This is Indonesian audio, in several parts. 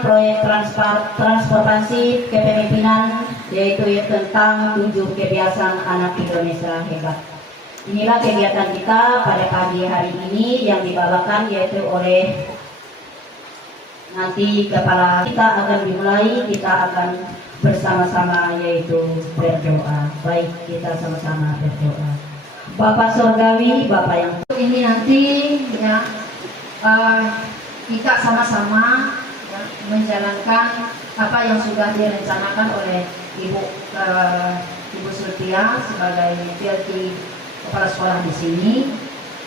proyek transportasi kepemimpinan, yaitu tentang 7 kebiasaan anak Indonesia hebat. Inilah kegiatan kita pada pagi hari ini yang dibawakan yaitu oleh nanti kepala. Kita akan dimulai, kita akan bersama-sama yaitu berdoa. Baik, kita sama-sama berdoa. Bapak Surgawi, Bapak yang ini nanti ya, kita sama-sama ya, menjalankan apa yang sudah direncanakan oleh Ibu Sultia sebagai PLT kepala sekolah di sini.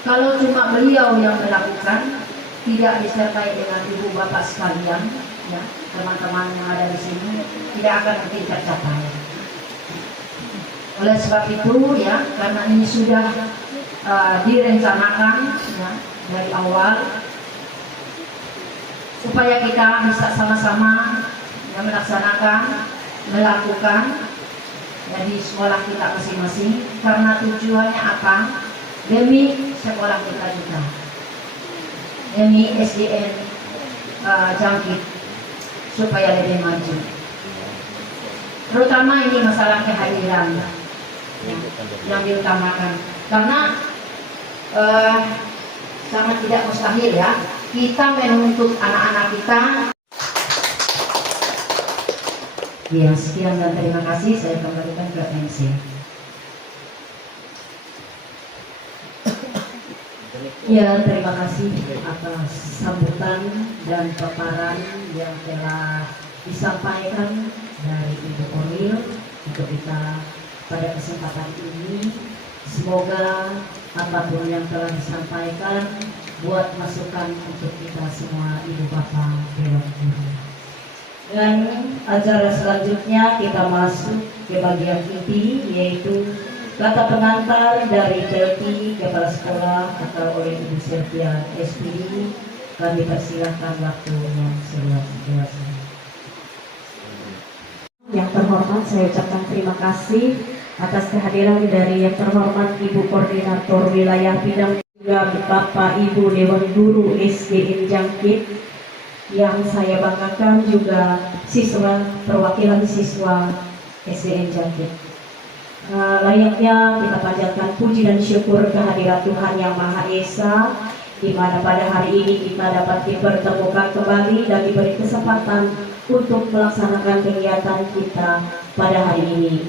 Kalau cuma beliau yang melakukan, tidak disertai dengan ibu bapak sekalian, ya, teman-teman yang ada di sini, tidak akan mungkin tercapai. Oleh sebab itu, ya, karena ini sudah direncanakan ya, dari awal, supaya kita bisa sama-sama ya, melakukan ya, di sekolah kita masing-masing. Karena tujuannya apa? Demi sekolah kita juga, demi SDN Jangkit supaya lebih maju. Terutama ini masalah kehadiran yang diutamakan, karena sangat tidak mustahil ya kita menuntut anak-anak kita. Ya, sekian dan terima kasih. Saya kembalikan ke MC. Ya, terima kasih atas sambutan dan paparan yang telah disampaikan dari Ibu Koril untuk kita pada kesempatan ini. Semoga apapun yang telah disampaikan buat masukan untuk kita semua, Ibu Bapak Dewan Guru. Dan acara selanjutnya kita masuk ke bagian inti, yaitu kata pengantar dari PLT kepala sekolah atau oleh Ibu Sylvia SPD. Kami persilahkan waktunya seluas-luasnya. Yang terhormat, saya ucapkan terima kasih atas kehadiran dari yang terhormat Ibu Koordinator Wilayah Bidang, juga Bapak Ibu Dewan Guru SDN Jangkit. Yang saya banggakan juga siswa, perwakilan siswa SDN Jangkit. Layaknya kita panjatkan puji dan syukur kehadirat Tuhan Yang Maha Esa, di mana pada hari ini kita dapat dipertemukan kembali dan diberi kesempatan untuk melaksanakan kegiatan kita pada hari ini.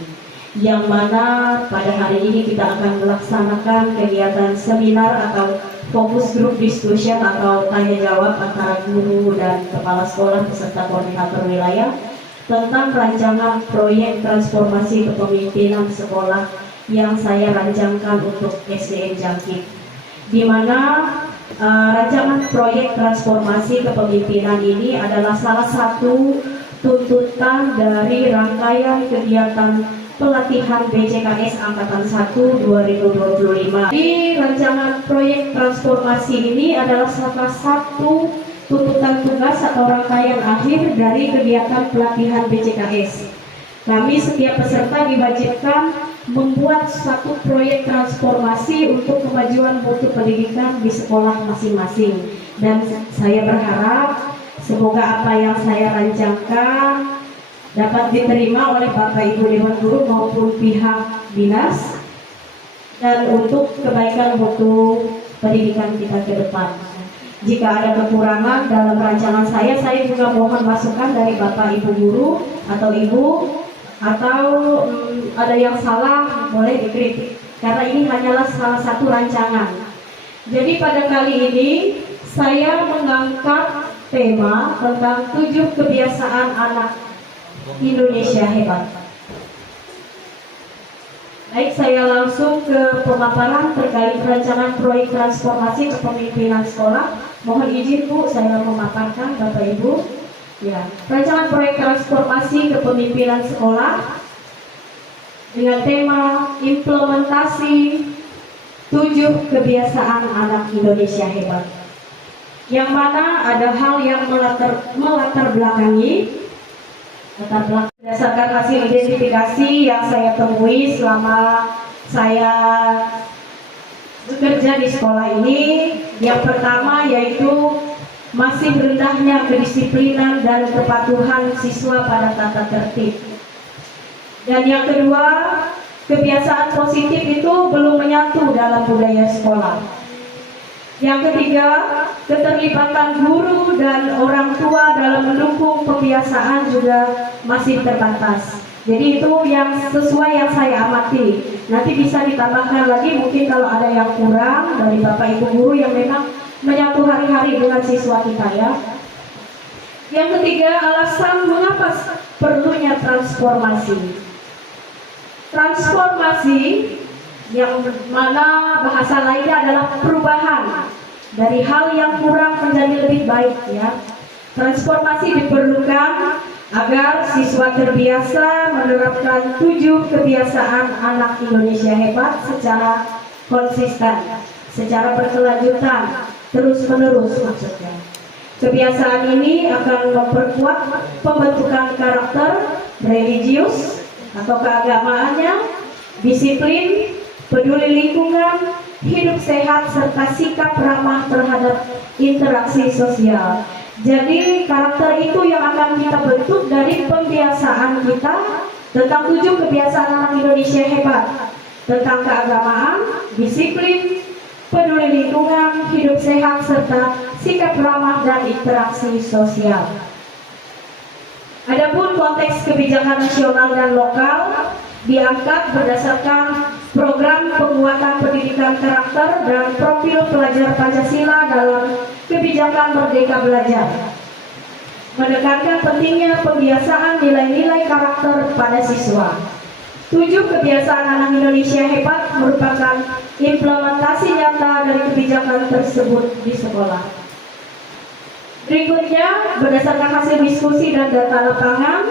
Yang mana pada hari ini kita akan melaksanakan kegiatan seminar atau fokus group discussion atau tanya jawab antara guru dan kepala sekolah beserta koordinator wilayah tentang rancangan proyek transformasi kepemimpinan sekolah yang saya rancangkan untuk SDN Jangkit, di mana rancangan proyek transformasi kepemimpinan ini adalah salah satu tuntutan dari rangkaian kegiatan pelatihan BCKS Angkatan 1 2025. Di rancangan proyek transformasi ini adalah salah satu tuntutan tugas atau rangkaian akhir dari kegiatan pelatihan BCKS. Kami setiap peserta diwajibkan membuat satu proyek transformasi untuk kemajuan mutu pendidikan di sekolah masing-masing. Dan saya berharap semoga apa yang saya rancangkan dapat diterima oleh Bapak Ibu Dewan Guru maupun pihak dinas dan untuk kebaikan mutu pendidikan kita ke depan. Jika ada kekurangan dalam rancangan saya juga mohon masukan dari Bapak Ibu Guru atau Ibu, atau ada yang salah boleh dikritik, karena ini hanyalah salah satu rancangan. Jadi pada kali ini saya mengangkat tema tentang 7 kebiasaan anak Indonesia hebat. Baik, saya langsung ke pemaparan terkait rancangan proyek transformasi kepemimpinan sekolah. Mohon izin Bu, saya memaparkan Bapak Ibu. Ya, rancangan proyek transformasi kepemimpinan sekolah dengan tema implementasi 7 kebiasaan anak Indonesia hebat. Yang mana ada hal yang melatar belakangi berdasarkan hasil identifikasi yang saya temui selama saya bekerja di sekolah ini. Yang pertama yaitu masih rendahnya kedisiplinan dan kepatuhan siswa pada tata tertib. Dan yang kedua, kebiasaan positif itu belum menyatu dalam budaya sekolah. Yang ketiga, keterlibatan guru dan orang tua dalam mendukung kebiasaan juga masih terbatas. Jadi itu yang sesuai yang saya amati. Nanti bisa ditambahkan lagi mungkin kalau ada yang kurang dari Bapak Ibu guru yang memang menyatu hari-hari dengan siswa kita ya. Yang ketiga, alasan mengapa perlunya transformasi. Transformasi yang mana bahasa lainnya adalah perubahan dari hal yang kurang menjadi lebih baik ya. Transformasi diperlukan agar siswa terbiasa menerapkan 7 kebiasaan anak Indonesia hebat secara konsisten, secara berkelanjutan, terus-menerus maksudnya. Kebiasaan ini akan memperkuat pembentukan karakter religius atau keagamaannya, disiplin, peduli lingkungan, hidup sehat, serta sikap ramah terhadap interaksi sosial. Jadi karakter itu yang akan kita bentuk dari pembiasaan kita tentang 7 kebiasaan anak Indonesia hebat, tentang keagamaan, disiplin, peduli lingkungan, hidup sehat, serta sikap ramah dan interaksi sosial. Adapun konteks kebijakan nasional dan lokal diangkat berdasarkan program penguatan pendidikan karakter dan profil pelajar Pancasila dalam kebijakan Merdeka Belajar. Menekankan pentingnya pembiasaan nilai-nilai karakter pada siswa. 7 kebiasaan anak Indonesia hebat merupakan implementasi nyata dari kebijakan tersebut di sekolah. Berikutnya, berdasarkan hasil diskusi dan data lapangan,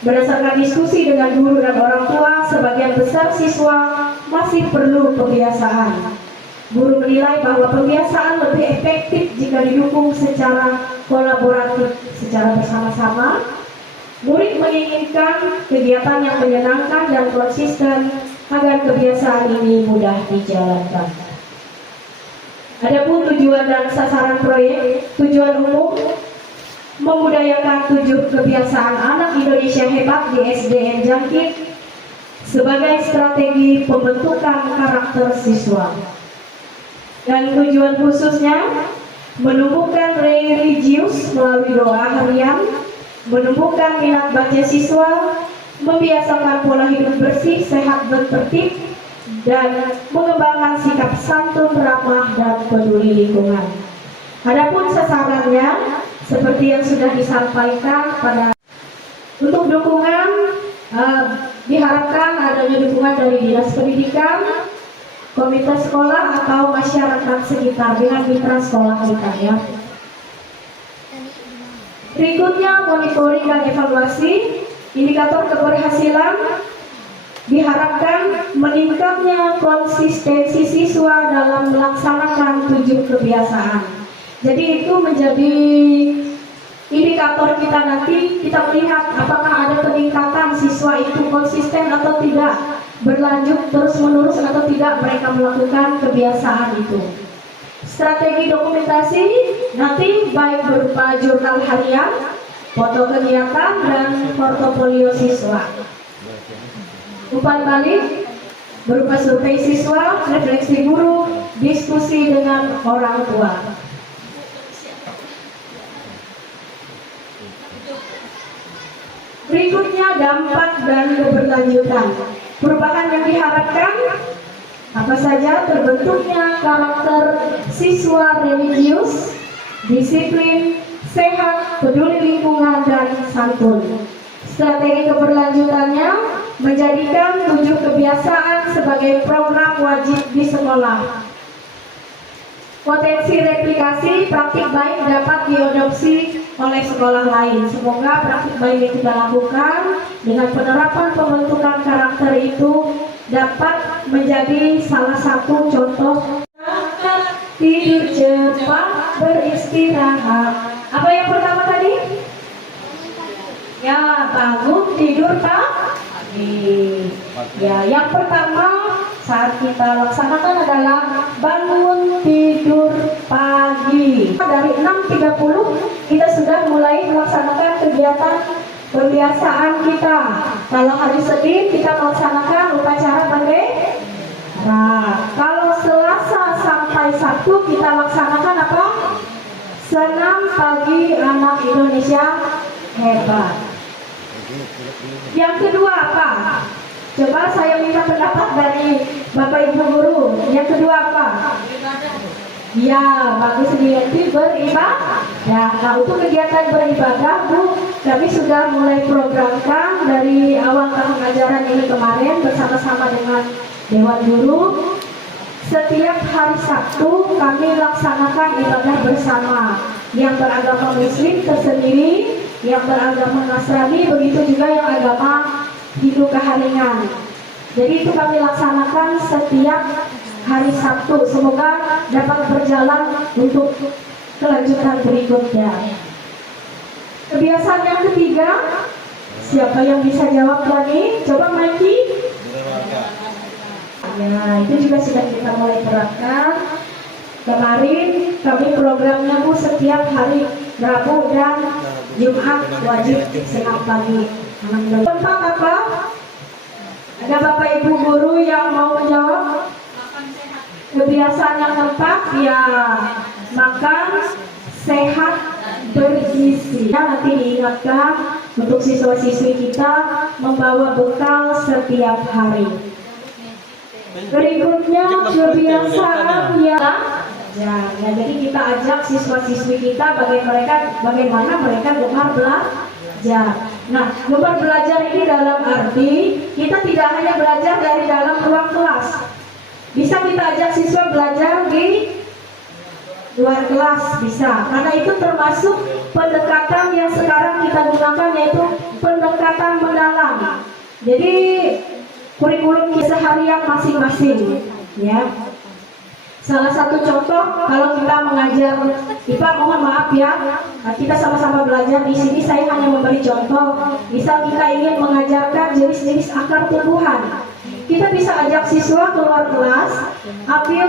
berdasarkan diskusi dengan guru dan orang tua, sebagian besar siswa masih perlu pembiasaan. Guru menilai bahwa pembiasaan lebih efektif jika didukung secara kolaboratif, secara bersama-sama. Murid menginginkan kegiatan yang menyenangkan dan konsisten agar kebiasaan ini mudah dijalankan. Adapun tujuan dan sasaran proyek, tujuan umum memudayakan 7 kebiasaan anak Indonesia hebat di SDN Jangkik sebagai strategi pembentukan karakter siswa. Dan tujuan khususnya menumbuhkan religius melalui doa harian, menumbuhkan minat baca siswa, membiasakan pola hidup bersih, sehat dan tertib, dan mengembangkan sikap santun, ramah, dan peduli lingkungan. Adapun sasarannya seperti yang sudah disampaikan pada untuk dukungan diharapkan adanya dukungan dari Dinas Pendidikan, komite sekolah atau masyarakat sekitar dengan mitra sekolah kita ya. Berikutnya monitoring dan evaluasi. Indikator keberhasilan diharapkan meningkatnya konsistensi siswa dalam melaksanakan 7 kebiasaan. Jadi itu menjadi indikator kita nanti, kita melihat apakah ada peningkatan siswa itu konsisten atau tidak, berlanjut terus menerus atau tidak mereka melakukan kebiasaan itu. Strategi dokumentasi nanti baik berupa jurnal harian, foto kegiatan, dan portofolio siswa. Umpan balik berupa survei siswa, refleksi guru, diskusi dengan orang tua. Berikutnya dampak dan keberlanjutan. Perubahan yang diharapkan apa saja? Terbentuknya karakter siswa religius, disiplin, sehat, peduli lingkungan, dan santun. Strategi keberlanjutannya menjadikan 7 kebiasaan sebagai program wajib di sekolah. Potensi replikasi praktik baik dapat diadopsi oleh sekolah lain. Semoga praktik baik yang kita lakukan dengan penerapan pembentukan karakter itu dapat menjadi salah satu contoh. Tidur cepat, beristirahat. Apa yang pertama tadi? Ya, bangun tidur pagi. Ya, yang pertama saat kita laksanakan adalah bangun tidur pagi. pagi. Dari 6.30 kita sudah mulai melaksanakan kegiatan pembiasaan kita. Kalau hari Senin kita melaksanakan upacara bendera. Nah, kalau Selasa sampai Sabtu kita laksanakan apa? Senam pagi anak Indonesia hebat. Yang kedua apa? Coba saya minta pendapat dari Bapak Ibu Guru. Yang kedua apa? Ya, bagus diganti beribadah. Ya, nah untuk kegiatan beribadah Bu, kami sudah mulai programkan dari awal tahun ajaran ini kemarin bersama-sama dengan Dewan Guru. Setiap hari Sabtu kami laksanakan ibadah bersama. Yang beragama Muslim tersendiri, yang beragama Nasrani, begitu juga yang agama Hindu Keharingan. Jadi itu kami laksanakan setiap hari Sabtu. Semoga dapat berjalan untuk kelanjutan berikutnya. Kebiasaan yang ketiga, siapa yang bisa jawab lagi? Coba Mikey. Ya, itu juga sudah kita mulai terapkan. Kemarin kami programnya Bu setiap hari Rabu dan Jumat wajib senam pagi. Tempat apa? Ada Bapak Ibu Guru yang mau menjawab? Kebiasaan yang keempat ya makan sehat bergizi. Ya, nanti diingatkan untuk siswa-siswi kita membawa bekal setiap hari. Berikutnya kebiasaan ya, jadi kita ajak siswa-siswi kita bagaimana mereka gemar belajar. Nah, gemar belajar ini dalam arti kita tidak hanya belajar dari dalam ruang kelas. Bisa kita ajak siswa belajar di luar kelas, bisa. Karena itu termasuk pendekatan yang sekarang kita gunakan, yaitu pendekatan mendalam. Jadi kurikulum keseharian masing-masing, ya. Salah satu contoh kalau kita mengajar IPA, mohon maaf ya, kita sama-sama belajar di sini. Saya hanya memberi contoh. Misal kita ingin mengajarkan jenis-jenis akar tumbuhan, kita bisa ajak siswa keluar kelas, ambil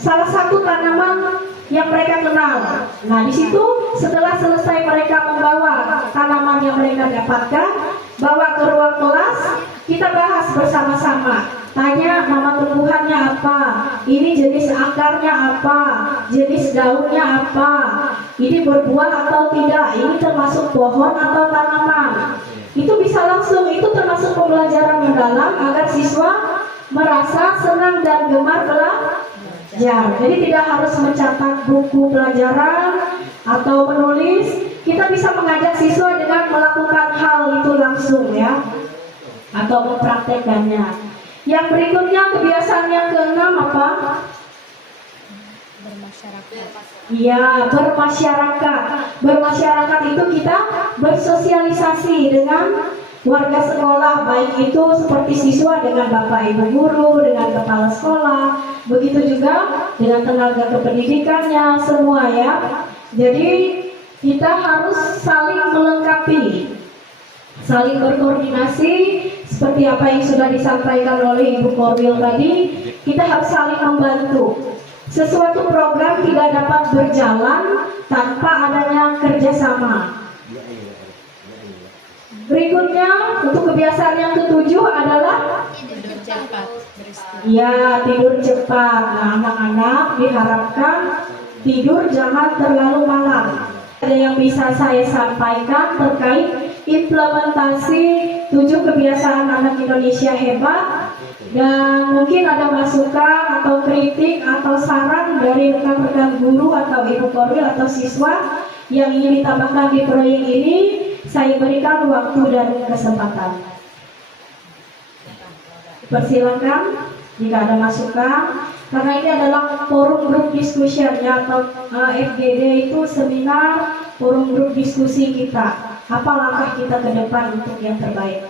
salah satu tanaman yang mereka kenal. Nah, di situ setelah selesai mereka membawa tanaman yang mereka dapatkan, bawa ke ruang kelas, kita bahas bersama-sama. Tanya nama tumbuhannya apa, ini jenis akarnya apa, jenis daunnya apa, ini berbuah atau tidak, ini termasuk pohon atau tanaman. Itu bisa langsung, itu termasuk pembelajaran mendalam agar siswa merasa senang dan gemar belajar. Jadi tidak harus mencatat buku pelajaran atau menulis. Kita bisa mengajak siswa dengan melakukan hal itu langsung, ya, atau mempraktekannya. Yang berikutnya kebiasaan yang keenam apa? Bermasyarakat. Iya, bermasyarakat. Bermasyarakat itu kita bersosialisasi dengan warga sekolah, baik itu seperti siswa dengan Bapak Ibu Guru, dengan kepala sekolah, begitu juga dengan tenaga kependidikannya, semua, ya. Jadi kita harus saling melengkapi, saling berkoordinasi. Seperti apa yang sudah disampaikan oleh Ibu Korwil tadi, kita harus saling membantu. Sesuatu program tidak dapat berjalan tanpa adanya kerjasama. Berikutnya, untuk kebiasaan yang ketujuh adalah tidur cepat. Ya, tidur cepat. Nah, anak-anak diharapkan tidur jangan terlalu malam. Ada yang bisa saya sampaikan terkait implementasi 7 kebiasaan anak Indonesia hebat, dan mungkin ada masukan atau kritik atau saran dari rekan-rekan guru atau Ibu Korwil atau siswa yang ingin ditambahkan di proyek ini. Saya berikan waktu dan kesempatan. Persilakan jika ada masukan. Karena ini adalah forum group discussion, ya, atau FGD itu seminar forum grup diskusi kita. Apa langkah kita ke depan untuk yang terbaik?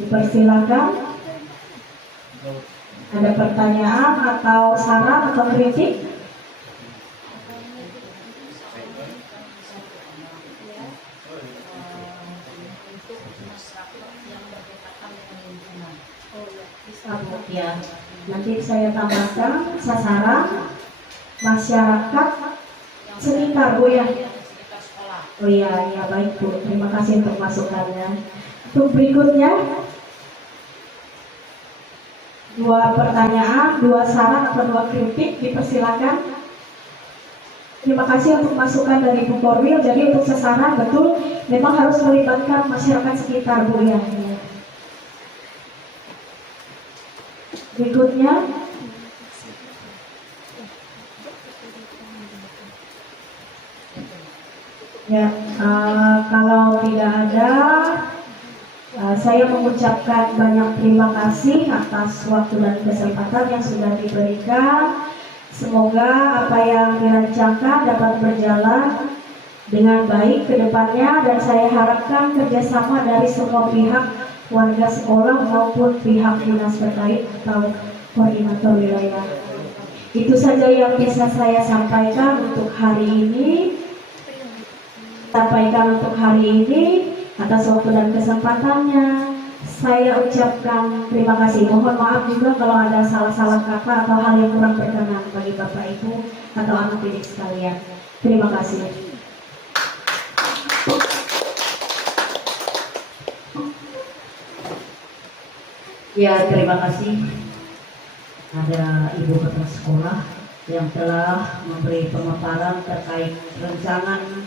Dipersilakan. Ada pertanyaan atau saran atau kritik? Ya, Nanti saya tambahkan sasaran masyarakat sekitar Bu ya. Oh iya, ya baik Bu. Terima kasih untuk masukannya. Untuk berikutnya, 2 pertanyaan, 2 saran atau 2 kritik dipersilakan. Terima kasih untuk masukan dari Bu Korwil. Jadi untuk sasaran betul memang harus melibatkan masyarakat sekitar Bu ya. Berikutnya, ya kalau tidak ada, saya mengucapkan banyak terima kasih atas waktu dan kesempatan yang sudah diberikan. Semoga apa yang dirancangkan dapat berjalan dengan baik ke depannya, dan saya harapkan kerjasama dari semua pihak, warga sekolah maupun pihak dinas terkait atau koordinator wilayah. Itu saja yang bisa saya sampaikan untuk hari ini. Atas waktu dan kesempatannya. Saya ucapkan terima kasih. Mohon maaf juga kalau ada salah-salah kata atau hal yang kurang berkenan bagi Bapak Ibu atau anak didik sekalian. Terima kasih. Ya, terima kasih ada Ibu Kepala Sekolah yang telah memberi pemaparan terkait rancangan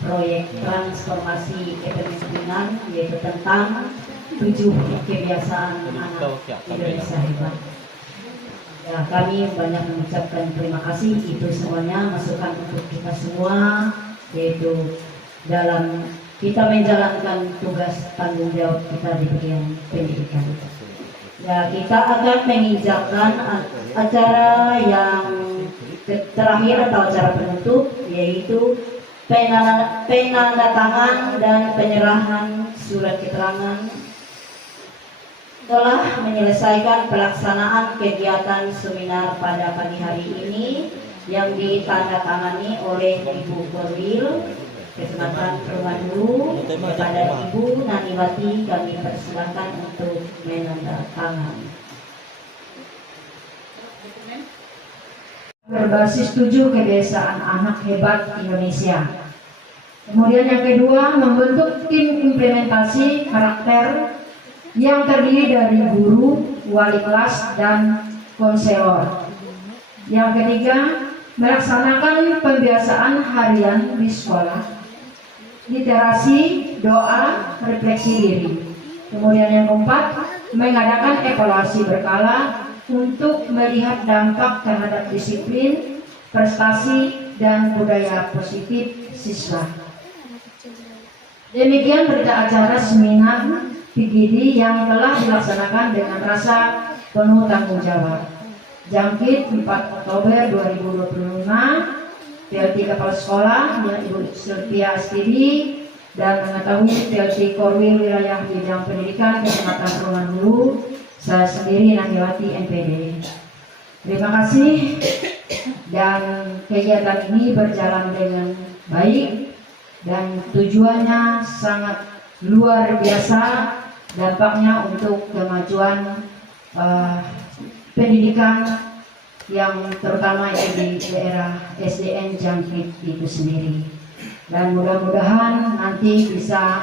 proyek transformasi kepemimpinan, yaitu tentang 7 kebiasaan anak Indonesia hebat. Ya, kami banyak mengucapkan terima kasih. Itu semuanya masukan untuk kita semua, yaitu dalam kita menjalankan tugas tanggung jawab kita di bagian pendidikan. Ya, kita akan menginjakkan acara yang terakhir atau acara penutup, yaitu penandatangan dan penyerahan surat keterangan telah menyelesaikan pelaksanaan kegiatan seminar pada pagi hari ini yang ditandatangani oleh Ibu Korwil Kecamatan Perumahulu. Kepada Ibu Naniwati kami persilakan untuk menandatangani. Berbasis 7 kebiasaan anak hebat Indonesia. Kemudian yang kedua, membentuk tim implementasi karakter yang terdiri dari guru, wali kelas, dan konselor. Yang ketiga, melaksanakan pembiasaan harian di sekolah, literasi, doa, refleksi diri. Kemudian yang keempat, mengadakan evaluasi berkala untuk melihat dampak terhadap disiplin, prestasi, dan budaya positif siswa. Demikian berita acara seminar PGD yang telah dilaksanakan dengan rasa penuh tanggung jawab. Jangkit 4 Oktober 2025, PLT Kepala Sekolah Ibu Sylvia Astidi dan mengetahui PLT Korwil Wilayah Bidang Pendidikan Kecamatan Perumahulu, saya sendiri Naniwati MPD. Terima kasih, dan kegiatan ini berjalan dengan baik dan tujuannya sangat luar biasa, dampaknya untuk kemajuan pendidikan yang terutama di daerah SDN Jangkrik itu sendiri. Dan mudah-mudahan nanti bisa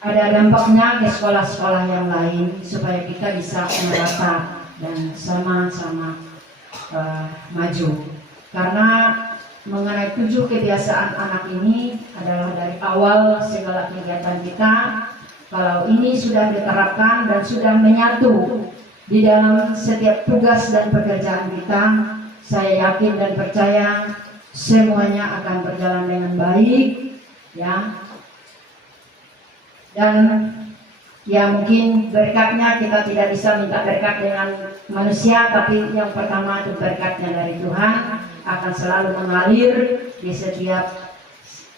ada dampaknya ke sekolah-sekolah yang lain supaya kita bisa merata dan sama-sama maju. Karena mengenai 7 kebiasaan anak ini adalah dari awal segala kegiatan kita. Kalau ini sudah diterapkan dan sudah menyatu di dalam setiap tugas dan pekerjaan kita, saya yakin dan percaya semuanya akan berjalan dengan baik, ya. Dan ya mungkin berkatnya kita tidak bisa minta berkat dengan manusia, tapi yang pertama itu berkatnya dari Tuhan akan selalu mengalir di setiap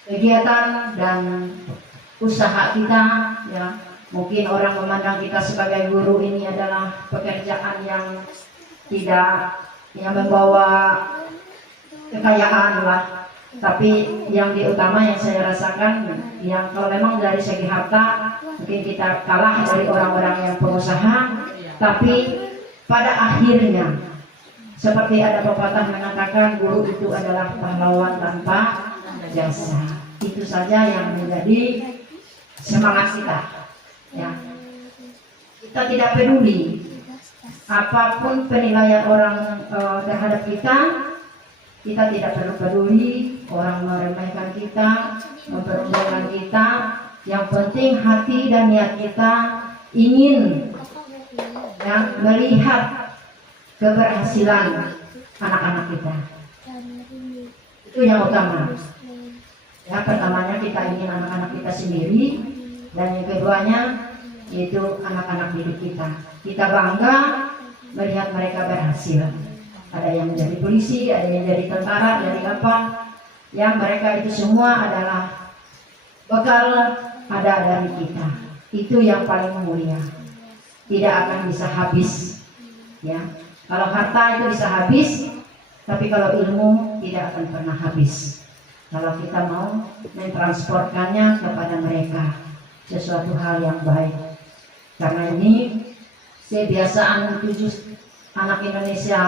kegiatan dan usaha kita, ya. Mungkin orang memandang kita sebagai guru ini adalah pekerjaan yang tidak yang membawa kekayaan lah, tapi yang diutama yang saya rasakan, yang kalau memang dari segi harta mungkin kita kalah dari orang-orang yang pengusaha, Tapi pada akhirnya, seperti ada pepatah mengatakan, guru itu adalah pahlawan tanpa jasa. Itu saja yang menjadi semangat kita. Ya. Kita tidak peduli apapun penilaian orang terhadap kita. Kita tidak perlu peduli orang meremehkan kita, memperundangkan kita. Yang penting hati dan niat kita ingin melihat keberhasilan anak-anak kita. Itu yang utama. Ya, pertamanya kita ingin anak-anak kita sendiri, dan yang keduanya yaitu anak-anak didik kita. Kita bangga melihat mereka berhasil. Ada yang menjadi polisi, ada yang jadi tentara, jadi apa. Yang mereka itu semua adalah bekal ada dari kita. Itu yang paling mulia. Tidak akan bisa habis. Ya, kalau harta itu bisa habis, tapi kalau ilmu tidak akan pernah habis. Kalau kita mau mentransportkannya kepada mereka, sesuatu hal yang baik. Karena ini kebiasaan 7 anak Indonesia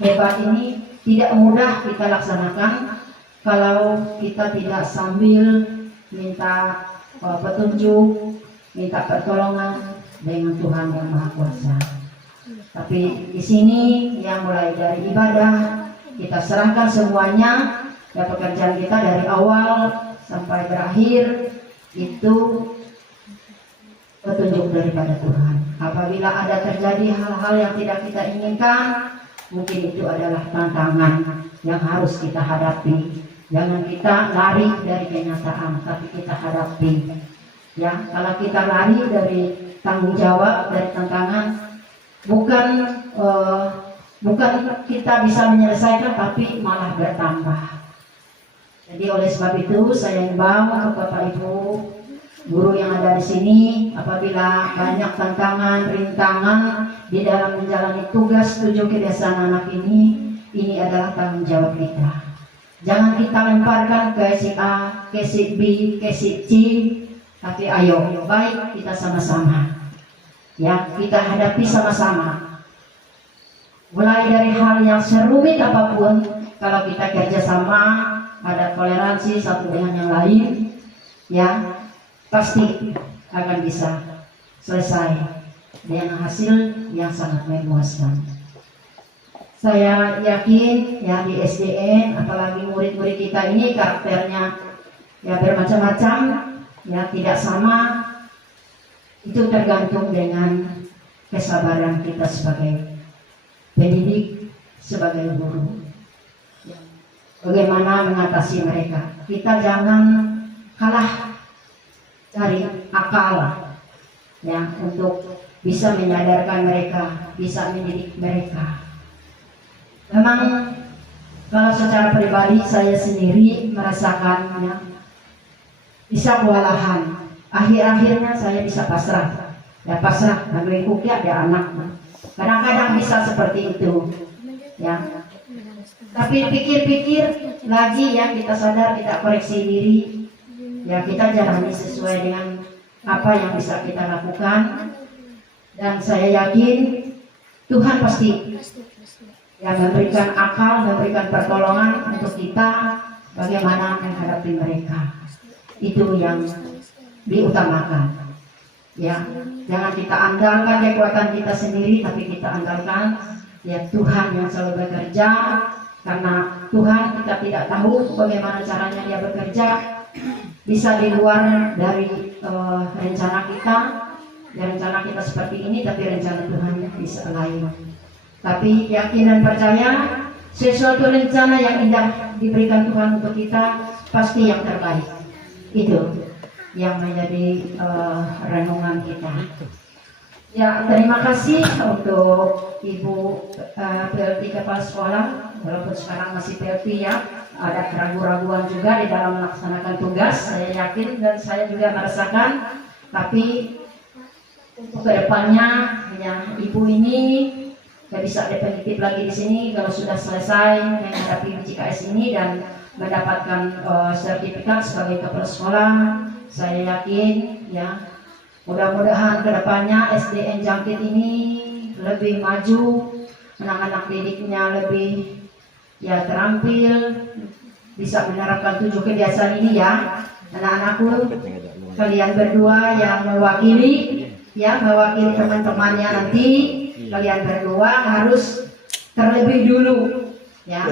hebat ini tidak mudah kita laksanakan kalau kita tidak sambil minta petunjuk, minta pertolongan dengan Tuhan yang Maha Kuasa. Tapi di sini yang mulai dari ibadah kita serahkan semuanya, ya, pekerjaan kita dari awal sampai berakhir itu petunjuk daripada Tuhan. Apabila ada terjadi hal-hal yang tidak kita inginkan, mungkin itu adalah tantangan yang harus kita hadapi. Jangan kita lari dari kenyataan, tapi kita hadapi. Ya, kalau kita lari dari tanggung jawab, dari tantangan, bukan kita bisa menyelesaikan, tapi malah bertambah. Jadi oleh sebab itu saya imbau ke Bapak Ibu guru yang ada di sini, apabila banyak tantangan, rintangan di dalam menjalani tugas 7 kebiasaan anak ini adalah tanggung jawab kita. Jangan kita lemparkan ke si A, ke si B, ke si C, tapi ayo, baik kita sama-sama. Ya, kita hadapi sama-sama. Mulai dari hal yang serumit apapun, kalau kita kerjasama, ada toleransi satu dengan yang lain, ya, pasti akan bisa selesai dengan hasil yang sangat memuaskan. Saya yakin ya di SDN, apalagi murid-murid kita ini karakternya ya bermacam-macam, ya tidak sama. Itu tergantung dengan kesabaran kita sebagai pendidik, sebagai guru. Bagaimana mengatasi mereka? Kita jangan kalah cari akal ya untuk bisa menyadarkan mereka, bisa mendidik mereka. Memang kalau secara pribadi saya sendiri merasakan ya, bisa kewalahan. Akhir-akhirnya saya bisa pasrah. Ya pasrah, bagi kukia dia anak. Kadang-kadang bisa seperti itu. Ya. Tapi pikir-pikir lagi ya, kita sadar, kita koreksi diri. Ya, kita jalani sesuai dengan apa yang bisa kita lakukan. Dan saya yakin Tuhan pasti yang memberikan akal, memberikan pertolongan untuk kita bagaimana menghadapi mereka. Itu yang diutamakan. Ya, jangan kita andalkan kekuatan kita sendiri, tapi kita andalkan ya Tuhan yang selalu bekerja. Karena Tuhan kita tidak tahu bagaimana caranya Dia bekerja, bisa di luar dari rencana kita. Ya, rencana kita seperti ini, tapi rencana Tuhan bisa lain. Tapi yakin dan percaya sesuatu rencana yang indah diberikan Tuhan untuk kita pasti yang terbaik. Itu yang menjadi renungan kita. Ya, terima kasih untuk Ibu PLT Kepala Sekolah. Walaupun sekarang masih PLT ya, ada keraguan-raguan juga di dalam melaksanakan tugas. Saya yakin dan saya juga merasakan. Tapi untuk kedepannya, ya Ibu ini tidak bisa definitif lagi di sini. Kalau sudah selesai menghadapi BCKS ini dan mendapatkan sertifikat sebagai kepala sekolah, saya yakin ya mudah-mudahan kedepannya SDN Jangkit ini lebih maju, anak-anak didiknya lebih ya terampil, bisa menerapkan 7 kebiasaan ini ya. Anak-anakku, kalian berdua yang mewakili teman-temannya nanti, kalian berdua harus terlebih dulu ya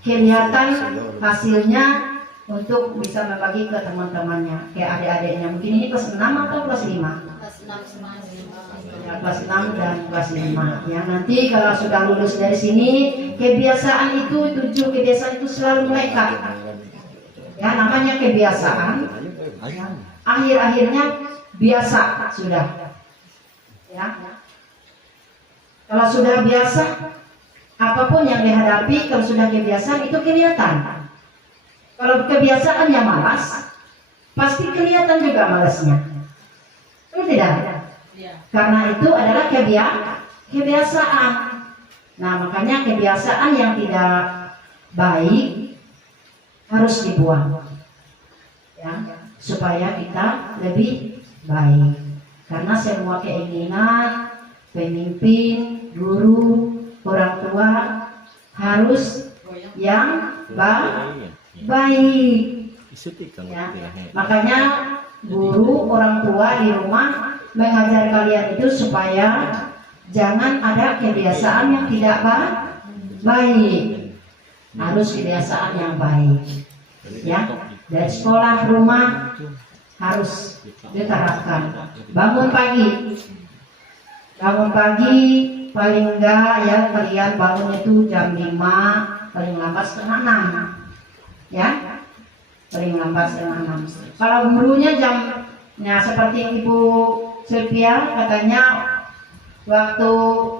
kelihatan hasilnya untuk bisa membagi ke teman-temannya, ke adik-adiknya. Mungkin ini kelas 6 atau kelas 5? Ya, kelas 6 dan kelas 5 ya. Nanti kalau sudah lulus dari sini, kebiasaan itu 7 kebiasaan itu selalu melekat ya, namanya kebiasaan ya. Akhir-akhirnya biasa sudah ya. Kalau sudah biasa, apapun yang dihadapi kalau sudah kebiasaan itu kelihatan. Kalau kebiasaan yang malas, pasti kelihatan juga malasnya. Itu tidak. Karena itu adalah kebiasaan. Nah, makanya kebiasaan yang tidak baik harus dibuang. Ya, supaya kita lebih baik. Karena semua keinginan pemimpin, guru, orang tua harus yang baik. Ya. Makanya guru, orang tua di rumah mengajar kalian itu supaya jangan ada kebiasaan yang tidak baik. Harus kebiasaan yang baik. Ya, dari sekolah, rumah harus diterapkan. Bangun pagi paling enggak ya kalian bangun itu jam 5, paling lambat setengah 6 ya, paling lambat setengah 6. Kalau gurunya jamnya seperti Ibu Sylvia katanya waktu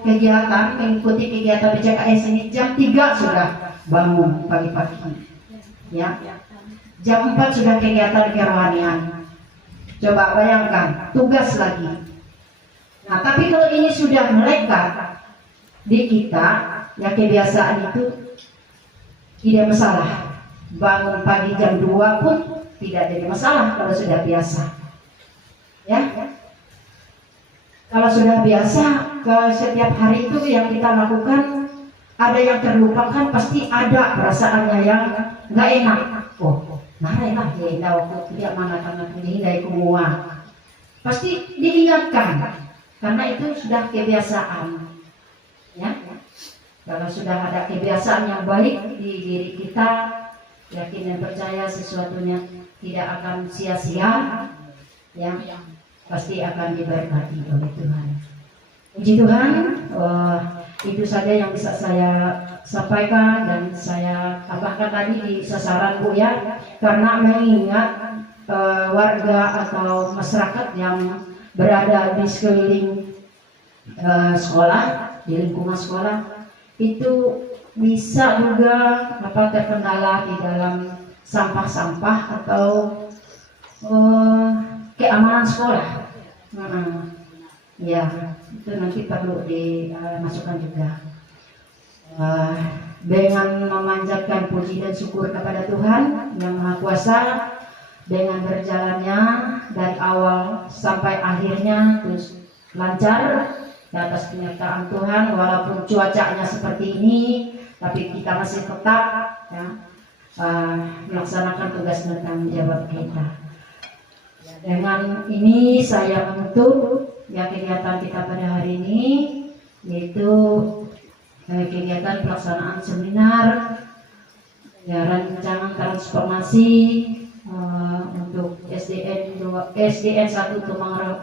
kegiatan mengikuti kegiatan BCKS ini jam 3 sudah bangun pagi-pagi ya, jam 4 sudah kegiatan kerohanian. Coba bayangkan tugas lagi. Nah, tapi kalau ini sudah melekat di kita, ya kebiasaan itu tidak masalah. Bangun pagi jam 2 pun tidak jadi masalah kalau sudah biasa. Ya. Kalau sudah biasa, ke setiap hari itu yang kita lakukan ada yang terlupakan, pasti ada perasaannya yang nggak enak. Nah enak ya, aku tidak mengatakan ini dari semua. Pasti diingatkan. Karena itu sudah kebiasaan, ya. Kalau sudah ada kebiasaan yang baik di diri kita, yakin dan percaya sesuatunya tidak akan sia-sia, ya, pasti akan diberkati oleh Tuhan. Puji Tuhan, itu saja yang bisa saya sampaikan dan saya tambahkan tadi di sasaran Bu ya, karena mengingat warga atau masyarakat yang berada di sekeliling sekolah, di lingkungan sekolah itu bisa juga terkendala di dalam sampah-sampah atau keamanan sekolah. Ya, itu nanti perlu dimasukkan juga. Dengan memanjatkan puji dan syukur kepada Tuhan yang Maha Kuasa, dengan berjalannya dari awal sampai akhirnya terus lancar di atas penyertaan Tuhan, walaupun cuacanya seperti ini, tapi kita masih tetap ya, melaksanakan tugas dan tanggung jawab kita. Dengan ini saya menutup ya kegiatan kita pada hari ini, yaitu kegiatan pelaksanaan seminar ya, rancangan transformasi untuk SDN 1 Tumangaraw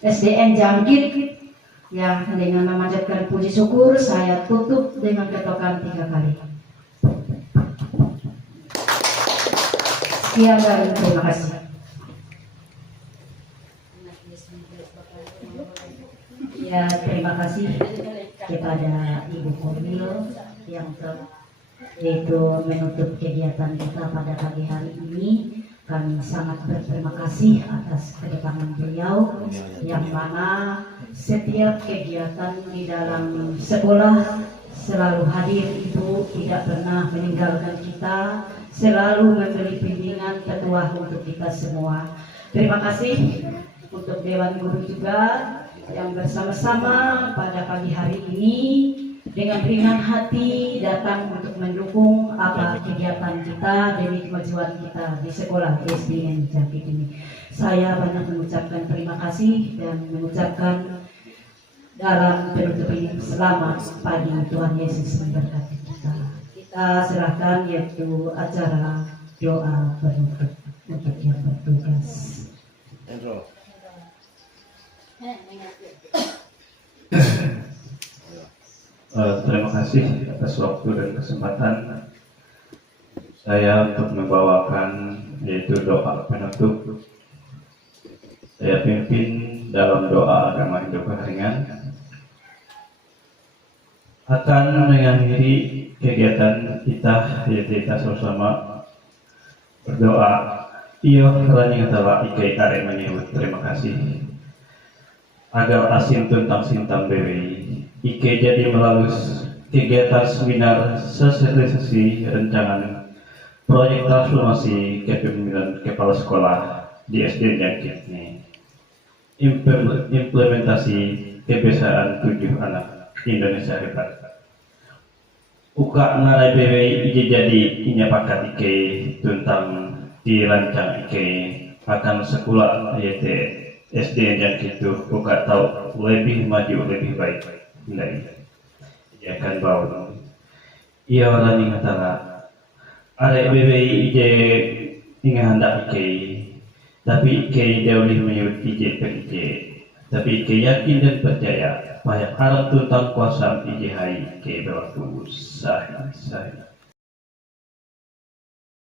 SDN Jangkit yang dengan memanjatkan puji syukur saya tutup dengan ketokan 3 kali. Sekian dan terima kasih. Ya, terima kasih kepada Ibu Komil yang yaitu menutup kegiatan kita pada pagi hari ini. Kami sangat berterima kasih atas kedatangan beliau yang mana setiap kegiatan di dalam sekolah selalu hadir. Ibu tidak pernah meninggalkan kita, selalu memberi bimbingan petuah untuk kita semua. Terima kasih untuk Dewan Guru juga yang bersama-sama pada pagi hari ini dengan ringan hati datang untuk mendukung apa kegiatan kita demi kemajuan kita di sekolah SDN Jangkit ini. Saya banyak mengucapkan terima kasih dan mengucapkan dalam penutup ini selamat pagi, Tuhan Yesus memberkati kita. Kita serahkan yaitu acara doa penutup untuk yang bertugas. Terima kasih atas waktu dan kesempatan saya untuk membawakan yaitu doa penutup. Saya pimpin dalam doa agama hidup kekeringan akan mengakhiri kegiatan kita, yaitu kita sama-sama berdoa. Iyo rani ngatawa ikai arek menyebut terima kasih agar asin tuntang sintang bewi Ike jadi melalui kegiatan seminar sosialisasi rancangan proyek transformasi kepemimpinan kepala sekolah di SD Jangkit ini. Implementasi kebiasaan 7 anak Indonesia hebat. Uka narai bewe ije jadi inyapakat Ike tentang dirancang Ike akan sekolah yaitu SD Jangkit itu uka tahu lebih maju lebih baik. Dari ia akan bawa ia orang yang kata arek BBI ije ingat hendak ike tapi ike jauh lebih menyebut ije per ije tapi ike yakin dan percaya banyak harap tentang kuasa ije hai ike berlaku sah